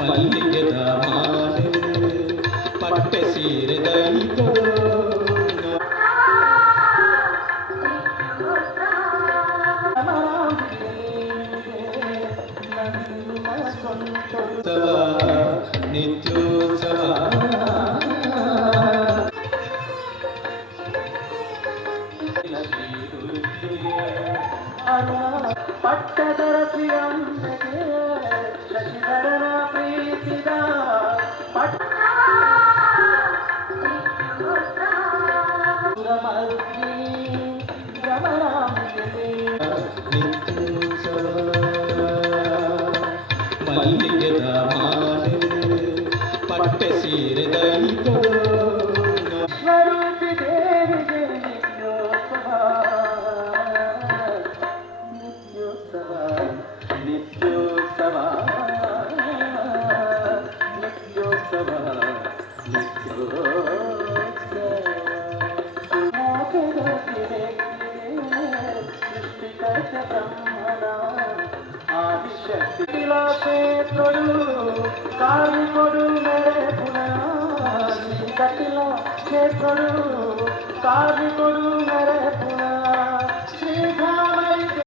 ಮಲ್ಲಿಗೆದ ಮಾಲೆ ಪಟ್ಟೆ ಸೀರೆ ದೈತೋ ನಿತ್ಯೋತ್ಸವ ಪಟ್ಟದರ ಪ್ರಿಯಂಬೆಗೆ ಶಶಿಧರನ ಪ್ರೀತಿದ ಮಲ್ಲಿಗೆದ ಮಾಲೆ ಪಟ್ಟೆ ಸೀರೆ ದೈತೋ ಸ್ವರೂಪಿ ದೇವಿಗೆ ನಿತ್ಯೋತ್ಸವ ನಿತ್ಯೋತ್ಸವ ನಿತ್ಯೋತ್ಸವ ನಿತ್ಯೋತ್ಸವ ಸೃಷ್ಟಿಕರ್ತ ಬ್ರಹ್ಮನ ಆದಿಶಕ್ತಿ ಲಾಸೆ ಕೊಡು ಕಾವಿ ಕೊಡು ಮೇರೆ ಪುನಃ ಕಟಿಲ ಕೊಡು ಕಾವಿ ಕೊಡು ಮೇರೆ ಪುನಃ